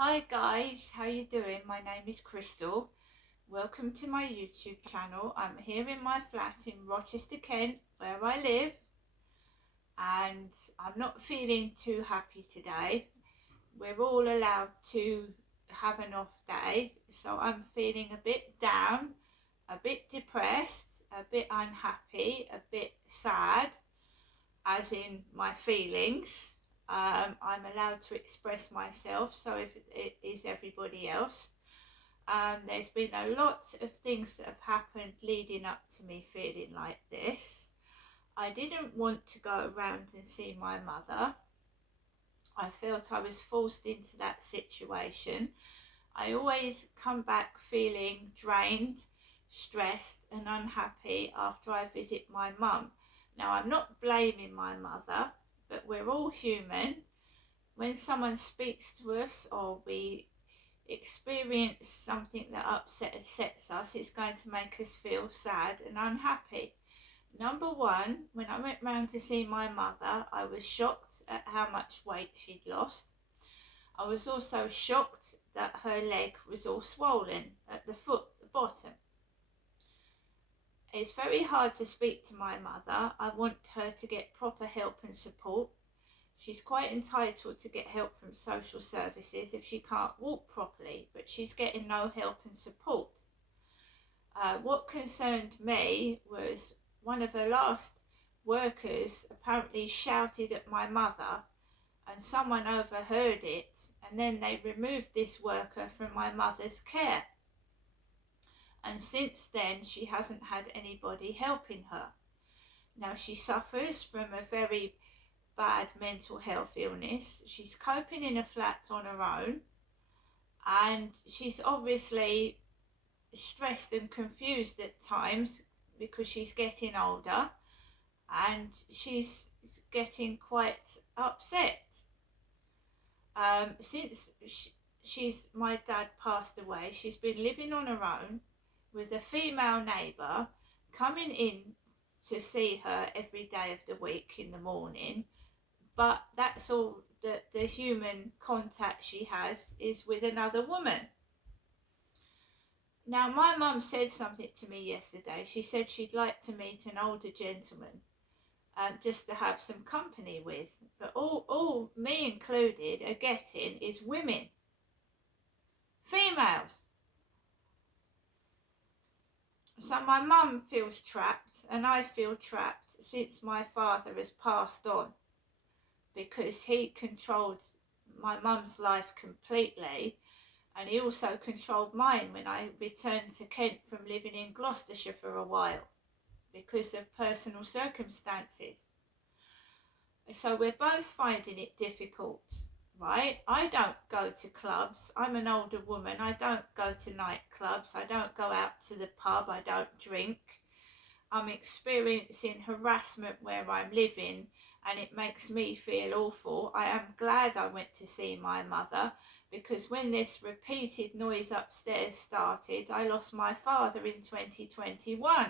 Hi guys, how you doing? My name is Crystal. Welcome to my YouTube channel. I'm here in my flat in Rochester, Kent, where I live, and I'm not feeling too happy today. We're all allowed to have an off day, so I'm feeling a bit down, a bit depressed, a bit unhappy, a bit sad, as in my feelings. I'm allowed to express myself, so if it is everybody else. There's been a lot of things that have happened leading up to me feeling like this. I didn't want to go around and see my mother. I felt I was forced into that situation. I always come back feeling drained, stressed and unhappy after I visit my mum. Now, I'm not blaming my mother, but we're all human. When someone speaks to us or we experience something that upsets us, it's going to make us feel sad and unhappy. Number one, when I went round to see my mother, I was shocked at how much weight she'd lost. I was also shocked that her leg was all swollen at the foot, the bottom. It's very hard to speak to my mother. I want her to get proper help and support. She's quite entitled to get help from social services if she can't walk properly, but she's getting no help and support. What concerned me was one of her last workers apparently shouted at my mother, and someone overheard it, and then they removed this worker from my mother's care. And since then, she hasn't had anybody helping her. Now, she suffers from a very bad mental health illness. She's coping in a flat on her own, and she's obviously stressed and confused at times because she's getting older and she's getting quite upset. Since my dad passed away, she's been living on her own with a female neighbour coming in to see her every day of the week in the morning, but that's all the human contact she has is with another woman. Now, my mum said something to me yesterday. She said she'd like to meet an older gentleman just to have some company with, but all me included are getting is women, females. So my mum feels trapped and I feel trapped since my father has passed on, because he controlled my mum's life completely, and he also controlled mine when I returned to Kent from living in Gloucestershire for a while because of personal circumstances. So we're both finding it difficult, right? I don't go to clubs. I'm an older woman. I don't go to nightclubs. I don't go out to the pub. I don't drink. I'm experiencing harassment where I'm living, and it makes me feel awful. I am glad I went to see my mother, because when this repeated noise upstairs started, I lost my father in 2021.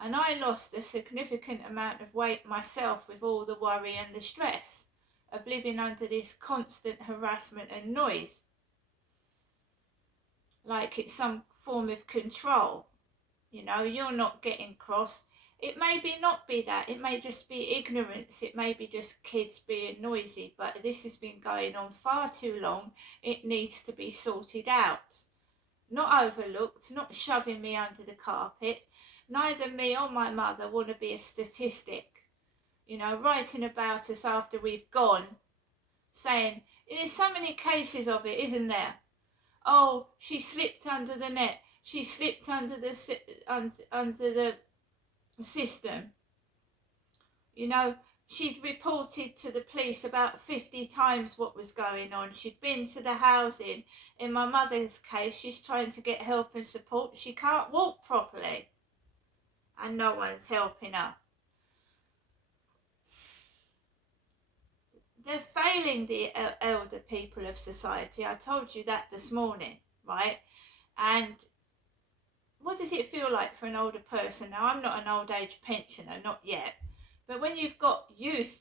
And I lost a significant amount of weight myself with all the worry and the stress of living under this constant harassment and noise. Like it's some form of control. You know, you're not getting cross. It may not be that. It may just be ignorance. It may be just kids being noisy. But this has been going on far too long. It needs to be sorted out. Not overlooked, not shoving me under the carpet. Neither me or my mother want to be a statistic. You know, writing about us after we've gone, saying, there's so many cases of it, isn't there? Oh, she slipped under the net. She slipped under the system. You know, she'd reported to the police about 50 times what was going on. She'd been to the housing. In my mother's case, she's trying to get help and support. She can't walk properly, and no one's helping her. They're failing the elder people of society. I told you that this morning, right? And what does it feel like for an older person? Now, I'm not an old age pensioner, not yet. But when you've got youth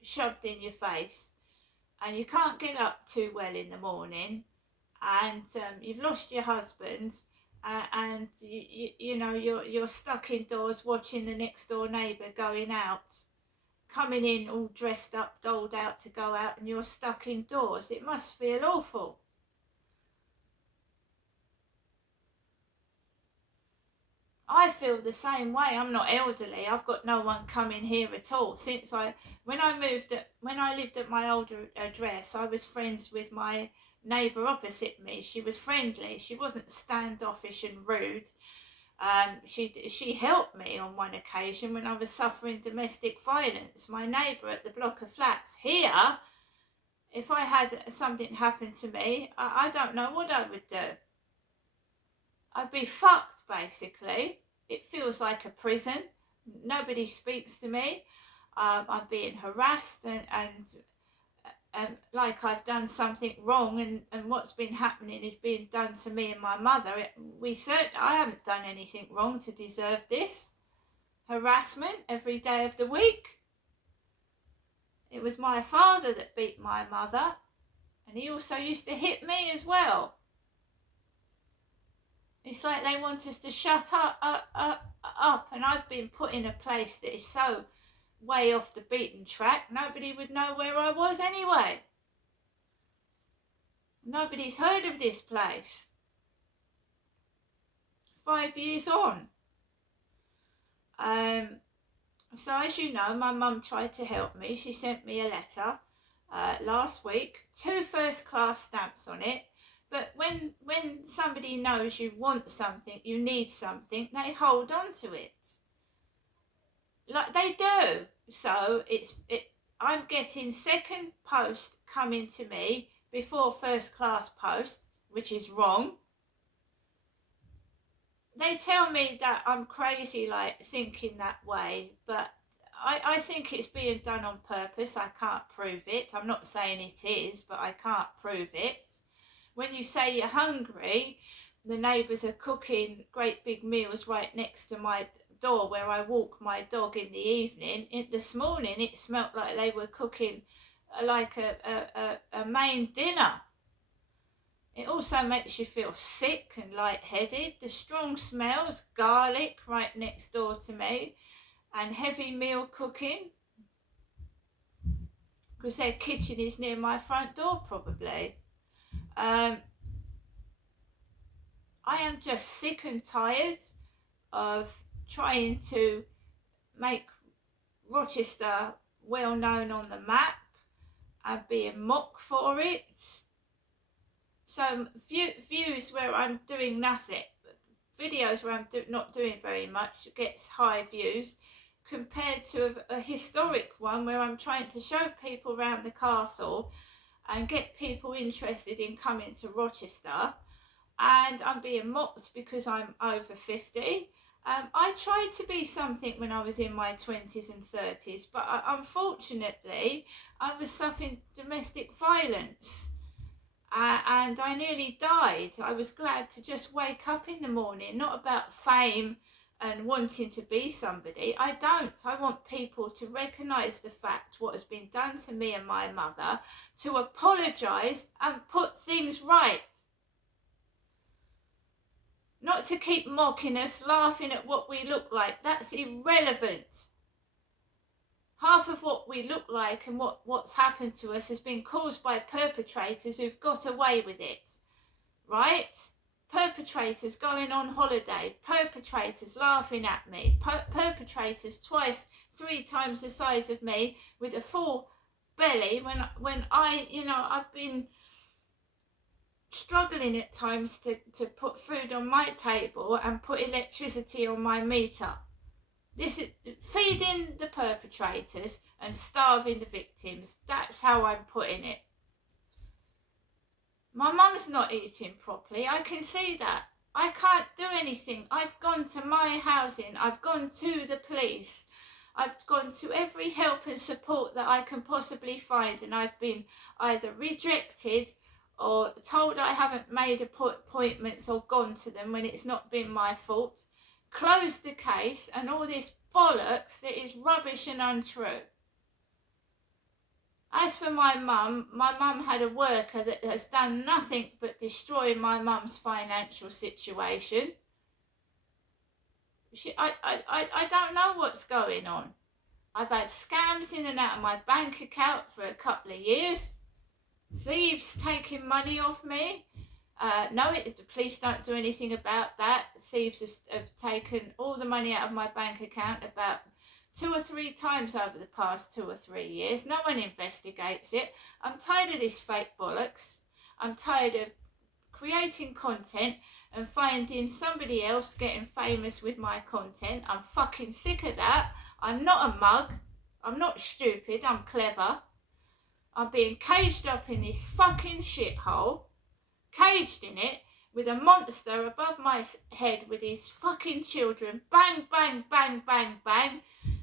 shoved in your face, and you can't get up too well in the morning, and you've lost your husband, and you know you're stuck indoors watching the next door neighbour going out, coming in all dressed up, dolled out to go out, and you're stuck indoors. It must feel awful. I feel the same way. I'm not elderly. I've got no one coming here at all. When I lived at my old address, I was friends with my neighbour opposite me. She was friendly. She wasn't standoffish and rude. She helped me on one occasion when I was suffering domestic violence. My neighbour at the block of flats here, if I had something happen to me, I don't know what I would do. I'd be fucked, basically. It feels like a prison. Nobody speaks to me. I'm being harassed and like I've done something wrong, and what's been happening is being done to me and my mother. I haven't done anything wrong to deserve this harassment every day of the week. It was my father that beat my mother, and he also used to hit me as well. It's like they want us to shut up, and I've been put in a place that is so way off the beaten track, nobody would know where I was anyway. Nobody's heard of this place. 5 years on. So as you know, my mum tried to help me. She sent me a letter last week, 2 first-class stamps on it. But when somebody knows you want something, you need something, they hold on to it. Like they do. So I'm getting second post coming to me before first class post, which is wrong. They tell me that I'm crazy, like thinking that way, but I think it's being done on purpose. I can't prove it. I'm not saying it is, but I can't prove it. When you say you're hungry, the neighbours are cooking great big meals right next to my door where I walk my dog in the evening. This morning it smelt like they were cooking like a main dinner. It also makes you feel sick and lightheaded. The strong smells, garlic right next door to me, and heavy meal cooking, because their kitchen is near my front door probably. I am just sick and tired of trying to make Rochester well known on the map and being mocked for it. So views where I'm doing nothing, videos where I'm not doing very much gets high views, compared to a historic one where I'm trying to show people around the castle and get people interested in coming to Rochester, and I'm being mocked because I'm over 50. I tried to be something when I was in my 20s and 30s, but unfortunately I was suffering domestic violence, and I nearly died. I was glad to just wake up in the morning, not about fame and wanting to be somebody. I want people to recognise the fact what has been done to me and my mother, to apologise and put things right. Not to keep mocking us, laughing at what we look like. That's irrelevant. Half of what we look like and what's happened to us has been caused by perpetrators who've got away with it, right? Perpetrators going on holiday, perpetrators laughing at me, perpetrators 3 times the size of me with a full belly when I've been struggling at times to put food on my table and put electricity on my meter. This is feeding the perpetrators and starving the victims. That's how I'm putting it. My mum's not eating properly. I can see that. I can't do anything. I've gone to my housing. I've gone to the police. I've gone to every help and support that I can possibly find, and I've been either rejected or told I haven't made appointments or gone to them when it's not been my fault. Closed the case and all this bollocks that is rubbish and untrue. I as for my mum had a worker that has done nothing but destroy my mum's financial situation. I don't know what's going on. I've had scams in and out of my bank account for a couple of years. Thieves taking money off me. No, the police don't do anything about that. Thieves have taken all the money out of my bank account about 2 or 3 times over the past 2 or 3 years. No one investigates it. I'm tired of this fake bollocks. I'm tired of creating content and finding somebody else getting famous with my content. I'm fucking sick of that. I'm not a mug. I'm not stupid. I'm clever. I'm being caged up in this fucking shithole. Caged in it with a monster above my head with his fucking children. Bang, bang, bang, bang, bang.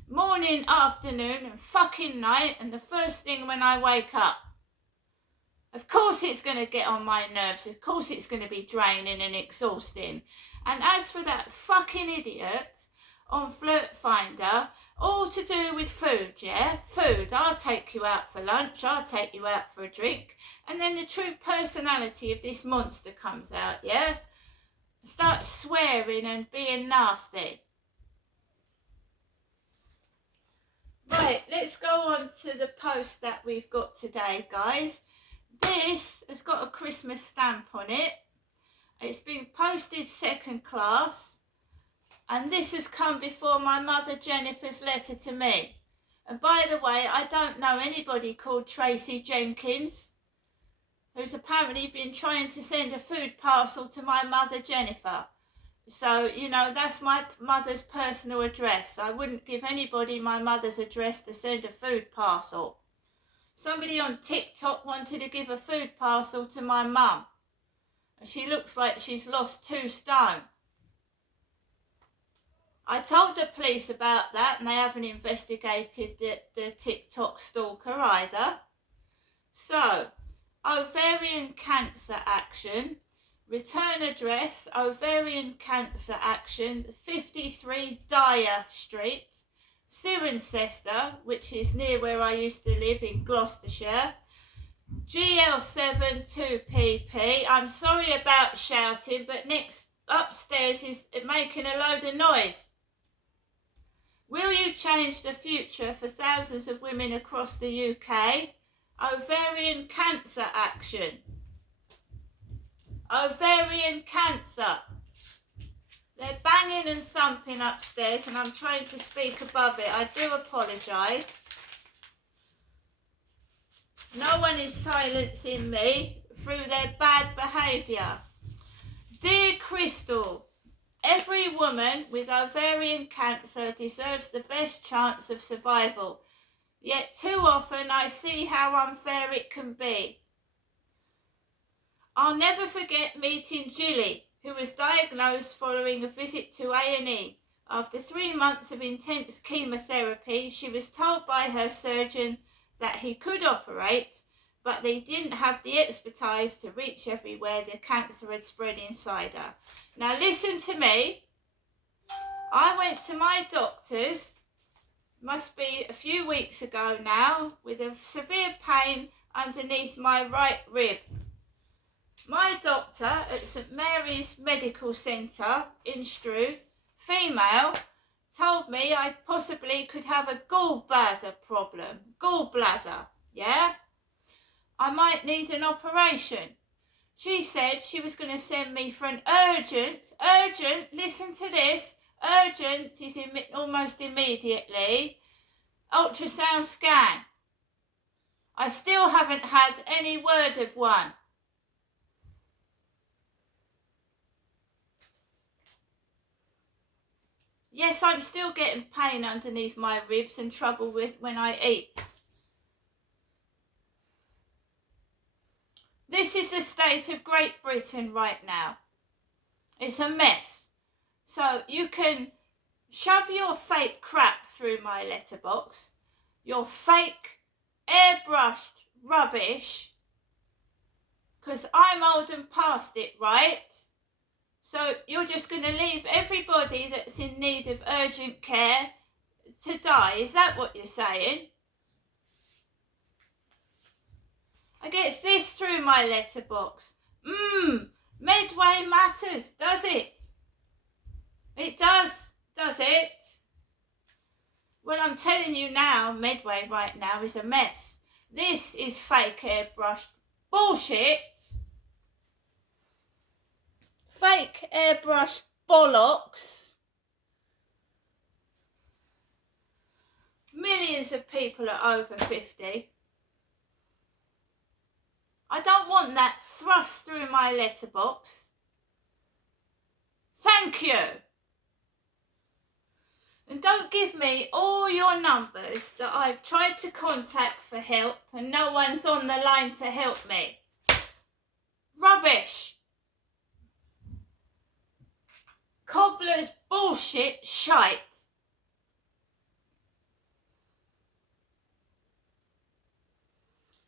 Morning, afternoon and fucking night, and the first thing when I wake up. Of course it's going to get on my nerves. Of course it's going to be draining and exhausting. And as for that fucking idiot on Flirt Finder, all to do with food, yeah? Food. I'll take you out for lunch. I'll take you out for a drink. And then the true personality of this monster comes out, yeah? Start swearing and being nasty. Right, let's go on to the post that we've got today, guys. This has got a Christmas stamp on it. It's been posted second class. And this has come before my mother Jennifer's letter to me. And by the way, I don't know anybody called Tracy Jenkins, who's apparently been trying to send a food parcel to my mother Jennifer. So, you know, that's my mother's personal address. I wouldn't give anybody my mother's address to send a food parcel. Somebody on TikTok wanted to give a food parcel to my mum. And she looks like she's lost 2 stone. I told the police about that and they haven't investigated the TikTok stalker either. So, ovarian cancer action, return address, ovarian cancer action, 53 Dyer Street, Cirencester, which is near where I used to live in Gloucestershire, GL7 2PP. I'm sorry about shouting, but next upstairs is making a load of noise. Will you change the future for thousands of women across the UK? Ovarian cancer action. Ovarian cancer. They're banging and thumping upstairs and I'm trying to speak above it. I do apologise. No one is silencing me through their bad behaviour. Dear Crystal, every woman with ovarian cancer deserves the best chance of survival. Yet too often I see how unfair it can be. I'll never forget meeting Julie, who was diagnosed following a visit to A&E. After 3 months of intense chemotherapy, she was told by her surgeon that he could operate, but they didn't have the expertise to reach everywhere the cancer had spread inside her. Now listen to me. I went to my doctor's, must be a few weeks ago now, with a severe pain underneath my right rib. My doctor at St Mary's Medical Centre in Stroud, female, told me I possibly could have a gallbladder problem. Gallbladder, yeah? I might need an operation. She said she was going to send me for an urgent, listen to this, urgent is almost immediately, ultrasound scan. I still haven't had any word of one. Yes, I'm still getting pain underneath my ribs and trouble with when I eat. This is the state of Great Britain right now. It's a mess. So you can shove your fake crap through my letterbox, your fake airbrushed rubbish, because I'm old and past it, right? So you're just going to leave everybody that's in need of urgent care to die. Is that what you're saying? I get this through my letterbox. Medway matters, does it? It does it? Well, I'm telling you now, Medway right now is a mess. This is fake airbrush bullshit. Fake airbrush bollocks. Millions of people are over 50. I don't want that thrust through my letterbox. Thank you. And don't give me all your numbers that I've tried to contact for help and no one's on the line to help me. Rubbish. Cobbler's bullshit shite.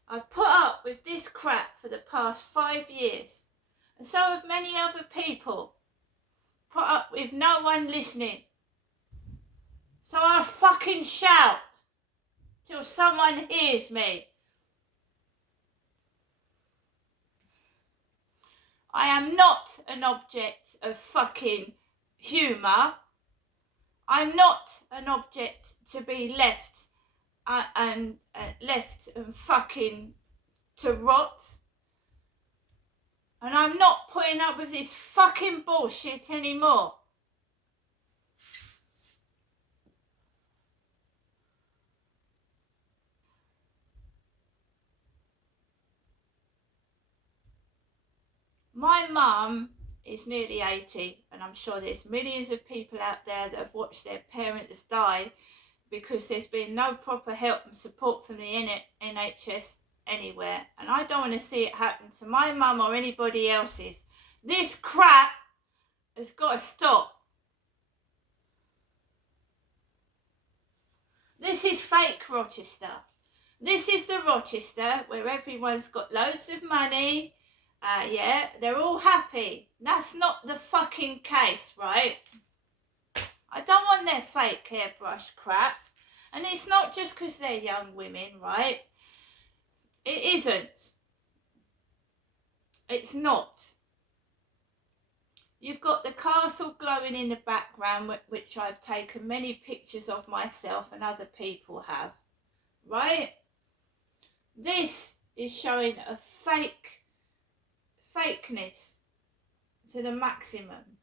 I've put up with this crap for the past 5 years, and so have many other people. Put up with no one listening. So I'll fucking shout till someone hears me. I am not an object of fucking humour. I'm not an object to be left and fucking to rot. And I'm not putting up with this fucking bullshit anymore. My mum is nearly 80, and I'm sure there's millions of people out there that have watched their parents die because there's been no proper help and support from the NHS anywhere. And I don't want to see it happen to my mum or anybody else's. This crap has got to stop. This is fake Rochester. This is the Rochester where everyone's got loads of money. Yeah, they're all happy. That's not the fucking case, right? I don't want their fake airbrush crap. And it's not just because they're young women, right? It isn't. It's not. You've got the castle glowing in the background, which I've taken many pictures of myself and other people have, right? This is showing a fakeness to the maximum.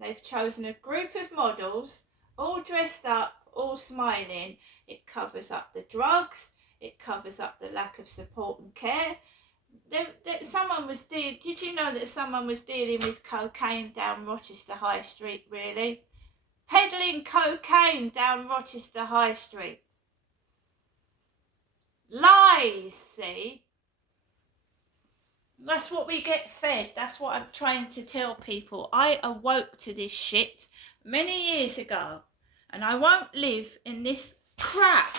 They've chosen a group of models, all dressed up, all smiling. It covers up the drugs. It covers up the lack of support and care. Did you know that someone was dealing with cocaine down Rochester High Street, really? Peddling cocaine down Rochester High Street. Lies, see? That's what we get fed. That's what I'm trying to tell people. I awoke to this shit many years ago, and I won't live in this crap.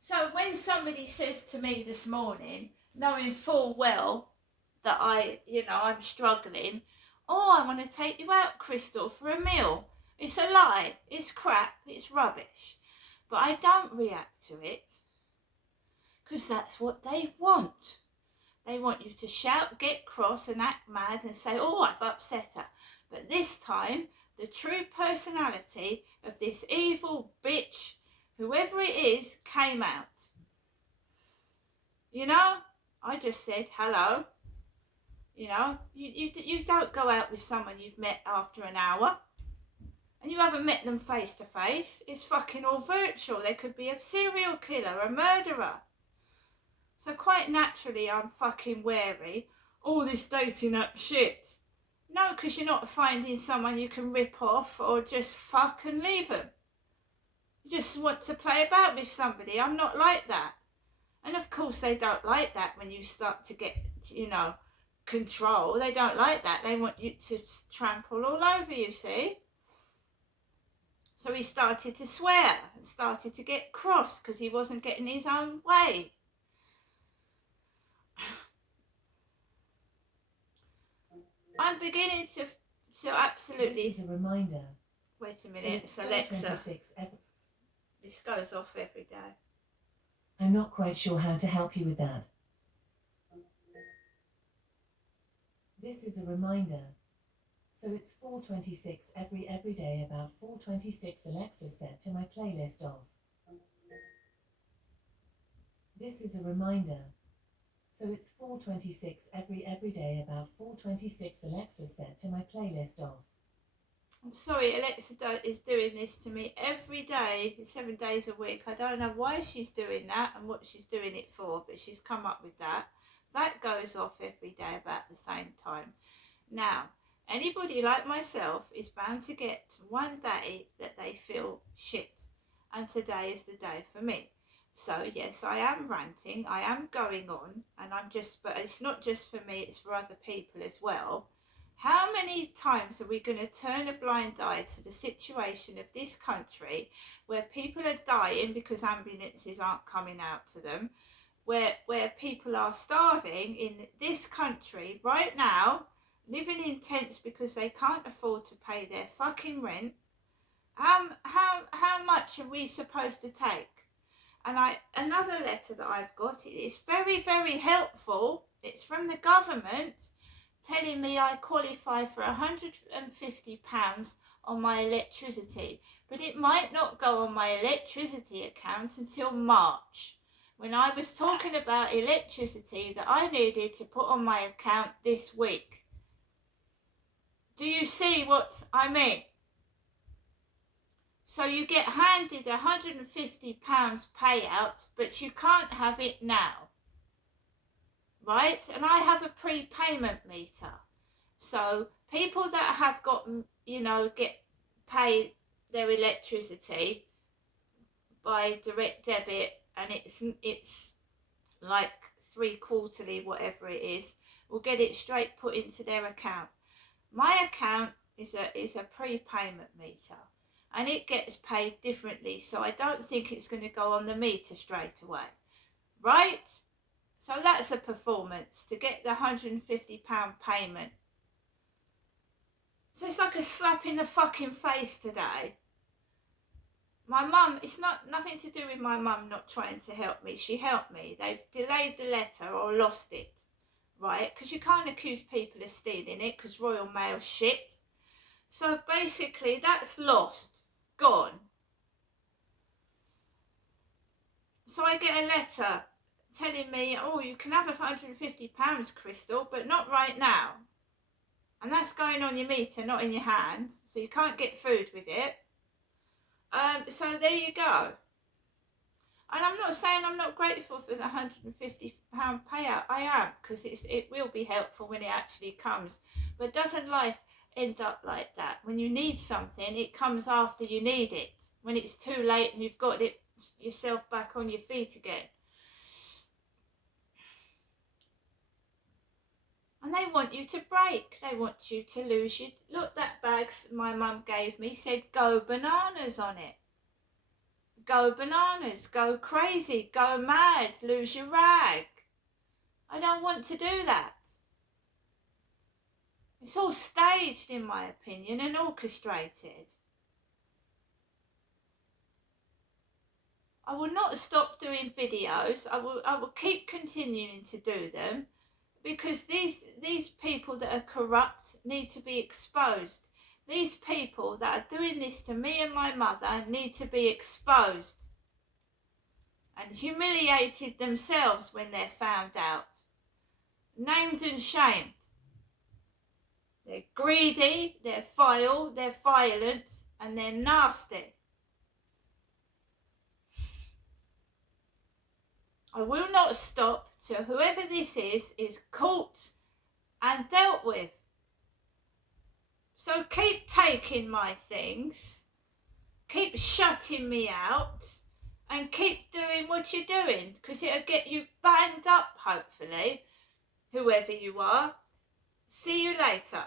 So when somebody says to me this morning, knowing full well that I'm struggling, oh, I want to take you out, Crystal, for a meal. It's a lie. It's crap. It's rubbish. But I don't react to it because that's what they want. They want you to shout, get cross and act mad and say, oh, I've upset her. But this time, the true personality of this evil bitch, whoever it is, came out. You know, I just said hello. You know, you don't go out with someone you've met after an hour. And you haven't met them face to face. It's fucking all virtual. They could be a serial killer, a murderer. So quite naturally, I'm fucking wary. All this dating up shit. No, because you're not finding someone you can rip off or just fuck and leave them. You just want to play about with somebody. I'm not like that. And of course, they don't like that when you start to get, control. They don't like that. They want you to trample all over you, see? So he started to swear and started to get cross because he wasn't getting his own way. I'm beginning to absolutely... This is a reminder. Wait a minute, it's Alexa. This goes off every day. I'm not quite sure how to help you with that. This is a reminder. So it's 4:26 every day, about 4:26 Alexa set to my playlist of. This is a reminder. So it's 4:26 every day, about 4:26 Alexa set to my playlist of. I'm sorry, Alexa is doing this to me every day, 7 days a week. I don't know why she's doing that and what she's doing it for, but she's come up with that. That goes off every day about the same time. Now, anybody like myself is bound to get one day that they feel shit, and today is the day for me. So yes, I am ranting, I am going on, and but it's not just for me, it's for other people as well. How many times are we going to turn a blind eye to the situation of this country where people are dying because ambulances aren't coming out to them, where people are starving in this country right now, living in tents because they can't afford to pay their fucking rent? How much are we supposed to take? And another letter that I've got, it is very, very helpful. It's from the government telling me I qualify for £150 on my electricity, but it might not go on my electricity account until March, when I was talking about electricity that I needed to put on my account this week. Do you see what I mean? So you get handed £150 payout, but you can't have it now. Right? And I have a prepayment meter. So people that have got, get paid their electricity by direct debit, and it's like 3 quarterly, whatever it is, will get it straight put into their account. My account is a prepayment meter, and it gets paid differently, so I don't think it's going to go on the meter straight away. Right? So that's a performance, to get the £150 payment. So it's like a slap in the fucking face today. My mum, it's nothing to do with my mum not trying to help me. She helped me. They've delayed the letter or lost it, right? Because you can't accuse people of stealing it, because Royal Mail's shit. So basically that's lost, gone. So I get a letter telling me, oh, you can have £150, Crystal, but not right now. And that's going on your meter, not in your hand, so you can't get food with it. So there you go. And I'm not saying I'm not grateful for the £150 payout. I am, because it will be helpful when it actually comes. But doesn't life end up like that? When you need something, it comes after you need it. When it's too late and you've got yourself back on your feet again. And they want you to break. They want you to lose your... Look, that bag my mum gave me said go bananas on it. Go bananas, go crazy, go mad, lose your rag. I don't want to do that. It's all staged, in my opinion, and orchestrated. I will not stop doing videos. I will keep continuing to do them, because these people that are corrupt need to be exposed. These people that are doing this to me and my mother need to be exposed and humiliated themselves when they're found out. Named and shamed. They're greedy, they're vile, they're violent, and they're nasty. I will not stop till whoever this is caught and dealt with. So keep taking my things, keep shutting me out, and keep doing what you're doing, because it'll get you banged up, hopefully, whoever you are. See you later.